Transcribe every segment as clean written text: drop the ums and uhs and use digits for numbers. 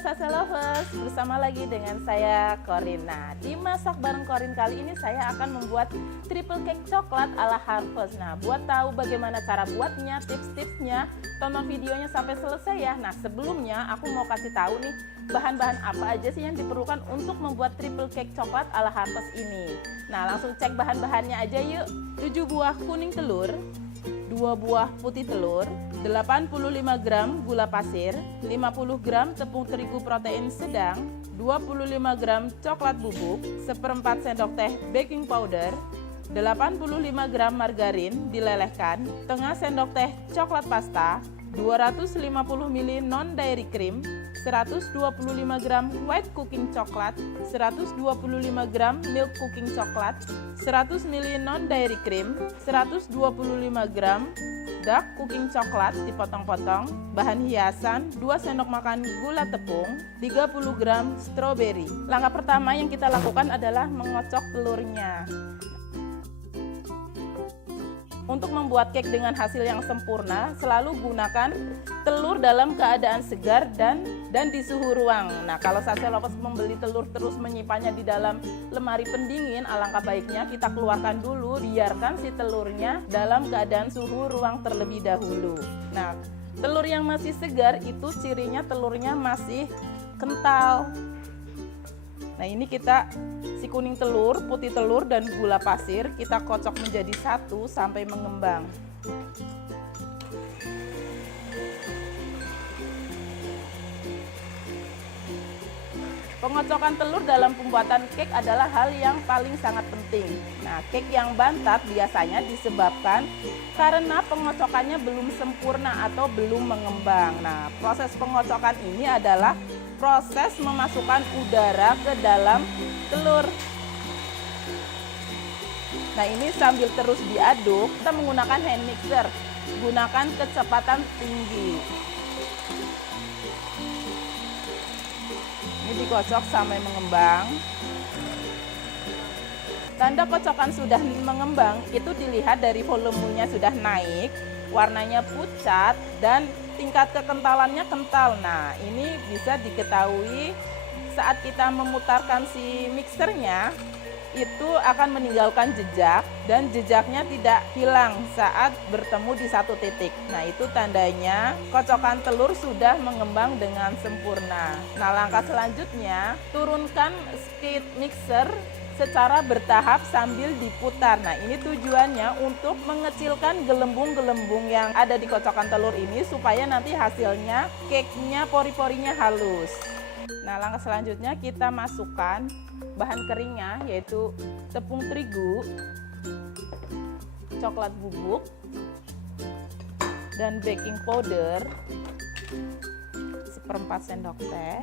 Sase Lovers, bersama lagi dengan saya Corin. Nah, di Masak Bareng Corin kali ini saya akan membuat triple cake coklat ala Harvest. Nah, buat tahu bagaimana cara buatnya, tips-tipsnya, tonton videonya sampai selesai ya. Nah, sebelumnya aku mau kasih tahu nih, bahan-bahan apa aja sih yang diperlukan untuk membuat triple cake coklat ala Harvest ini. Nah, langsung cek bahan-bahannya aja yuk. 7 buah kuning telur, 2 buah putih telur, 85 gram gula pasir, 50 gram tepung terigu protein sedang, 25 gram coklat bubuk, 1/4 sendok teh baking powder, 85 gram margarin dilelehkan, setengah sendok teh coklat pasta, 250 ml non dairy cream, 125 gram white cooking coklat, 125 gram milk cooking coklat, 100 ml non dairy cream, 125 gram dark cooking coklat dipotong-potong, bahan hiasan 2 sendok makan gula tepung, 30 gram strawberry. Langkah pertama yang kita lakukan adalah mengocok telurnya. Untuk membuat cake dengan hasil yang sempurna, selalu gunakan telur dalam keadaan segar dan di suhu ruang. Nah, kalau Sase Lovers membeli telur terus menyimpannya di dalam lemari pendingin, alangkah baiknya kita keluarkan dulu, biarkan si telurnya dalam keadaan suhu ruang terlebih dahulu. Nah, telur yang masih segar itu cirinya telurnya masih kental. Nah, ini si kuning telur, putih telur, dan gula pasir kita kocok menjadi satu sampai mengembang. Pengocokan telur dalam pembuatan cake adalah hal yang paling sangat penting. Nah, cake yang bantat biasanya disebabkan karena pengocokannya belum sempurna atau belum mengembang. Nah, proses pengocokan ini adalah proses memasukkan udara ke dalam telur. Nah, ini sambil terus diaduk, kita menggunakan hand mixer. Gunakan kecepatan tinggi. Ini dikocok sampai mengembang. Tanda kocokan sudah mengembang itu dilihat dari volumenya sudah naik, warnanya pucat, dan tingkat kekentalannya kental. Nah, ini bisa diketahui saat kita memutarkan si mixernya, itu akan meninggalkan jejak dan jejaknya tidak hilang saat bertemu di satu titik. Nah, itu tandanya kocokan telur sudah mengembang dengan sempurna. Nah, langkah selanjutnya, turunkan speed mixer secara bertahap sambil diputar. Nah, ini tujuannya untuk mengecilkan gelembung-gelembung yang ada di kocokan telur ini supaya nanti hasilnya cake-nya pori-porinya halus. Nah, langkah selanjutnya kita masukkan bahan keringnya, yaitu tepung terigu, coklat bubuk, dan baking powder 1/4 sendok teh.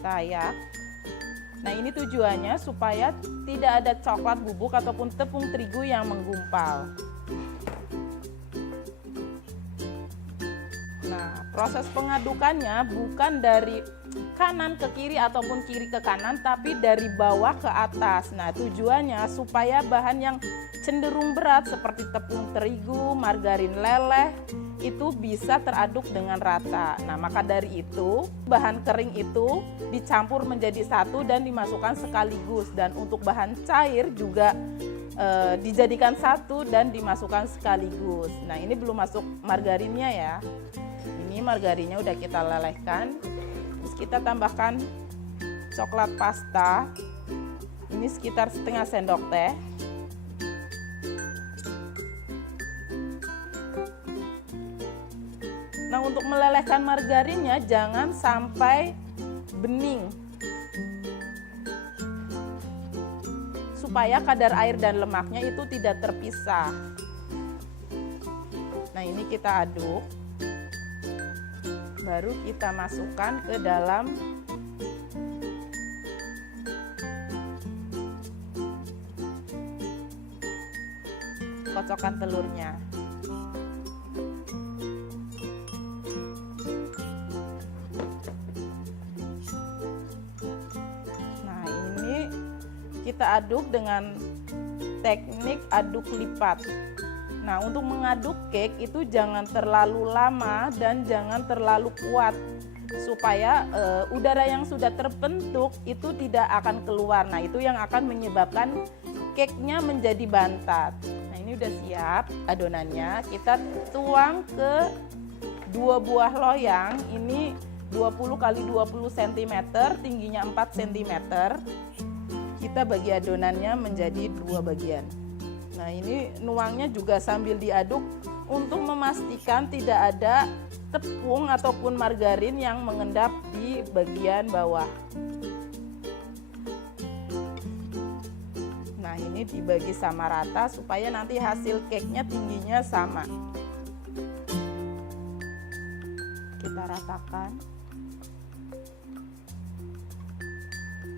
Tayak. Nah, ini tujuannya supaya tidak ada coklat bubuk ataupun tepung terigu yang menggumpal. Nah, proses pengadukannya bukan dari kanan ke kiri ataupun kiri ke kanan, tapi dari bawah ke atas. Nah, tujuannya supaya bahan yang cenderung berat seperti tepung terigu, margarin leleh, itu bisa teraduk dengan rata. Nah, maka dari itu bahan kering itu dicampur menjadi satu dan dimasukkan sekaligus. Dan untuk bahan cair juga dijadikan satu dan dimasukkan sekaligus. Nah, ini belum masuk margarinnya ya. Ini margarinnya udah kita lelehkan. Terus kita tambahkan coklat pasta. Ini sekitar setengah sendok teh. Nah, untuk melelehkan margarinnya jangan sampai bening, supaya kadar air dan lemaknya itu tidak terpisah. Nah, ini kita aduk, baru kita masukkan ke dalam kocokan telurnya. Kita aduk dengan teknik aduk lipat. Nah, untuk mengaduk cake itu jangan terlalu lama dan jangan terlalu kuat supaya udara yang sudah terbentuk itu tidak akan keluar. Nah, itu yang akan menyebabkan cake-nya menjadi bantat. Nah, ini udah siap adonannya. Kita tuang ke 2 buah loyang. Ini 20 x 20 cm, tingginya 4 cm. Kita bagi adonannya menjadi 2 bagian. Nah, ini nuangnya juga sambil diaduk untuk memastikan tidak ada tepung ataupun margarin yang mengendap di bagian bawah. Nah, ini dibagi sama rata supaya nanti hasil cake-nya tingginya sama. Kita ratakan.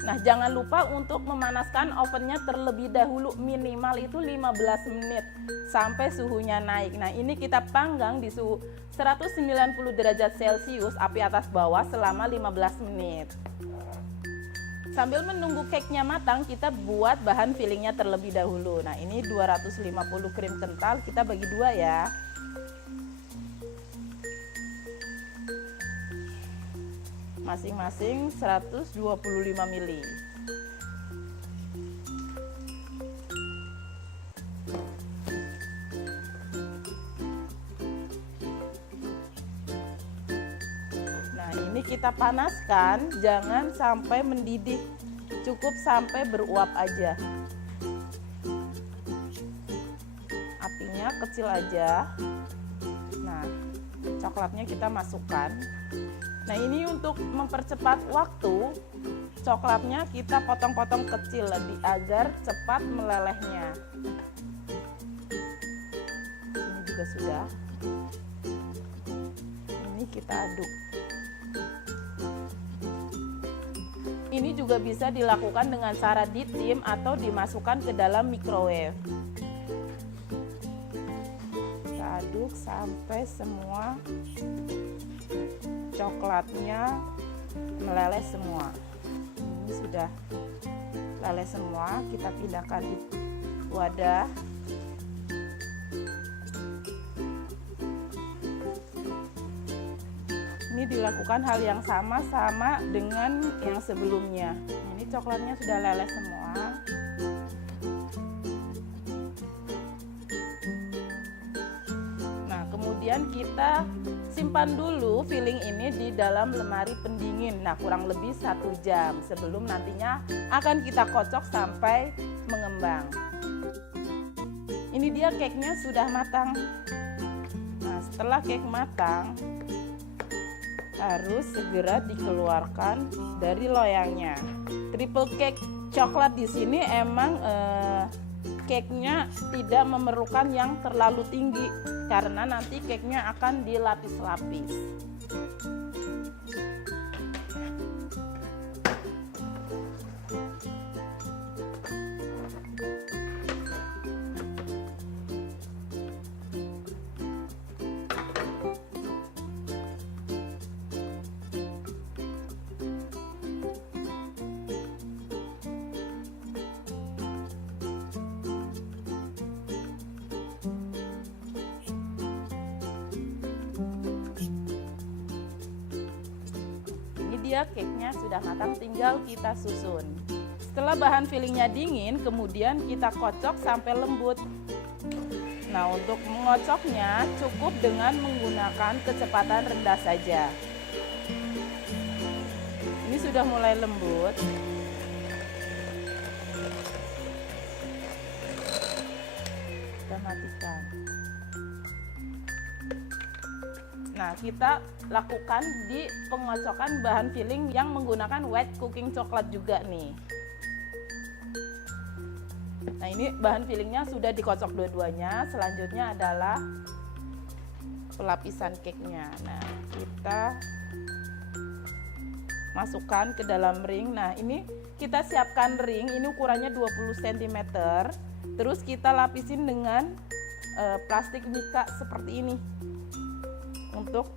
Nah, jangan lupa untuk memanaskan ovennya terlebih dahulu, minimal itu 15 menit sampai suhunya naik. Nah, ini kita panggang di suhu 190 derajat Celcius, api atas bawah selama 15 menit. Sambil menunggu cake-nya matang, kita buat bahan fillingnya terlebih dahulu. Nah, ini 250 krim kental, kita bagi 2 ya. Masing-masing 125 ml. Nah, ini kita panaskan, jangan sampai mendidih, cukup sampai beruap aja. Apinya kecil aja. Nah, coklatnya kita masukkan. Nah, ini untuk mempercepat waktu, coklatnya kita potong-potong kecil agar cepat melelehnya. Ini juga sudah. Ini kita aduk. Ini juga bisa dilakukan dengan cara ditim atau dimasukkan ke dalam microwave. Kita aduk sampai semua coklatnya meleleh semua. Ini sudah leleh semua, kita pindahkan di wadah. Ini dilakukan hal yang sama dengan yang sebelumnya. Ini coklatnya sudah leleh semua. Nah, kemudian kita simpan dulu filling ini di dalam lemari pendingin. Nah, kurang lebih 1 jam sebelum nantinya akan kita kocok sampai mengembang. Ini dia cake-nya sudah matang. Nah, setelah cake matang, harus segera dikeluarkan dari loyangnya. Triple cake coklat di sini emang cake-nya tidak memerlukan yang terlalu tinggi karena nanti cake-nya akan dilapis-lapis. Dia cake-nya sudah matang, tinggal kita susun. Setelah bahan fillingnya dingin, kemudian kita kocok sampai lembut. Nah, untuk mengocoknya cukup dengan menggunakan kecepatan rendah saja. Ini sudah mulai lembut. Kita matikan. Nah, kita lakukan di pengocokan bahan filling yang menggunakan white cooking coklat juga nih. Nah, ini bahan fillingnya sudah dikocok dua-duanya. Selanjutnya adalah pelapisan cake-nya. Nah, kita masukkan ke dalam ring. Nah, ini kita siapkan ring, ini ukurannya 20 cm. Terus kita lapisin dengan plastik mika seperti ini untuk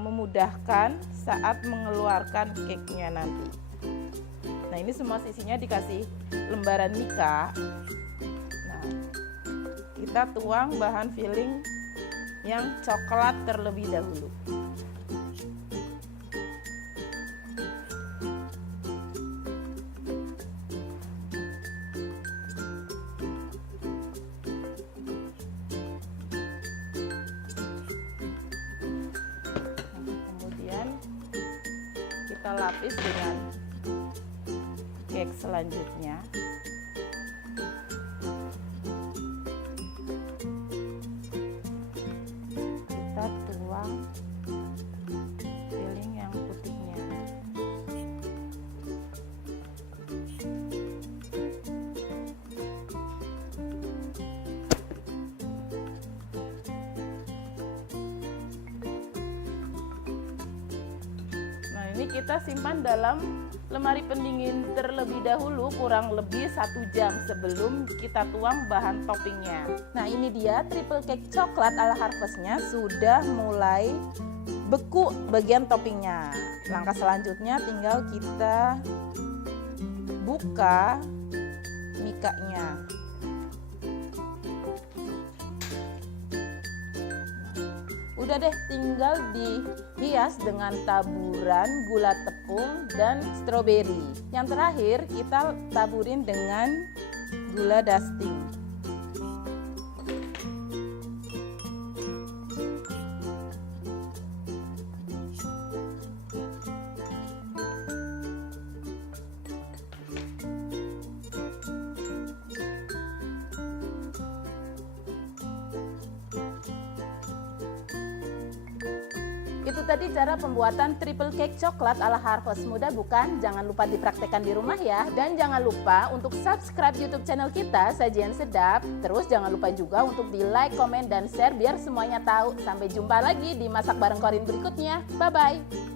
memudahkan saat mengeluarkan cake-nya nanti. Nah, ini semua sisinya dikasih lembaran mika. Nah, kita tuang bahan filling yang coklat terlebih dahulu. Kemudian kita lapis dengan cake selanjutnya. Kita tuang filling yang putihnya. Nah, ini kita simpan dalam lemari pendingin terlebih dahulu kurang lebih 1 jam sebelum kita tuang bahan toppingnya. Nah, ini dia triple cake coklat ala Harvestnya sudah mulai beku bagian toppingnya. Langkah selanjutnya tinggal kita buka mikanya. Udah deh, tinggal dihias dengan taburan gula tepung dan stroberi. Yang terakhir kita taburin dengan gula dusting. Itu tadi cara pembuatan triple cake coklat ala Harvest. Mudah bukan? Jangan lupa dipraktekkan di rumah ya. Dan jangan lupa untuk subscribe YouTube channel kita, Sajian Sedap. Terus jangan lupa juga untuk di like, komen, dan share biar semuanya tahu. Sampai jumpa lagi di Masak Bareng Corin berikutnya. Bye-bye.